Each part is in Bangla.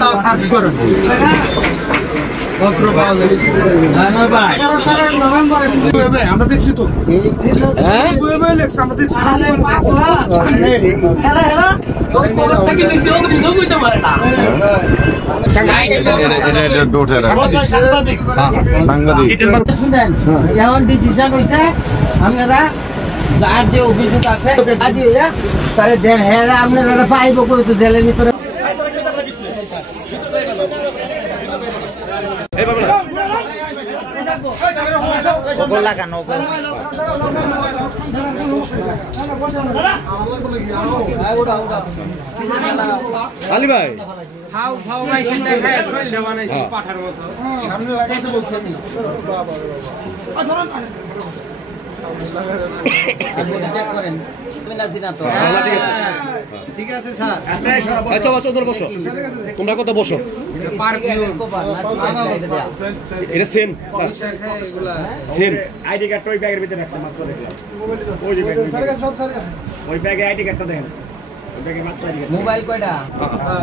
তাও সার্চ করুন বস্ত্র পাওয়া যাবে না ভাই 11 সালের নভেম্বরে আমরা দেখছি তো হ্যাঁ আমরা দেখছি হেরা ওই পরে থেকে নিচেও কইতে পারে না এটা ডোটে সাংবাদিক শুনেন এখন ডিসিশন হইছে আপনারা যার যে অভিযোগ আছে তাহলে দেন হেরা আপনারা পাইব কই তো জেলের ভিতরে আলী ভাই খাও খাও ভাই সেটা খায় শৈল বানাইছি পাঠার মতো সামনে লাগাইতে বলছি আমি চেক করেন ঠিক আছে স্যার চলো বসো তোমরা কত বসো এটা সেম স্যার সেম আইডি কার্ডটা ওই ব্যাগের ভিতরে রাখছে মাত্র দেখলাম ওই যে ওই ব্যাগে আইডি কার্ডটা দেখেন ওই ব্যাগে মাত্র আইডি কার্ড মোবাইল কয়টা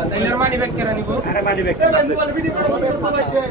তাইলে মানি ব্যাগ কেন নিব আরে মানি ব্যাগ আছে